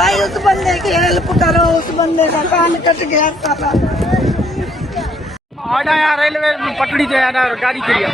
भाई उस बंदे की हेल्प करो, उस बंदे का कान कट गया सारा। आड़ा यहाँ रेलवे पटड़ी जो है ना गाड़ी चली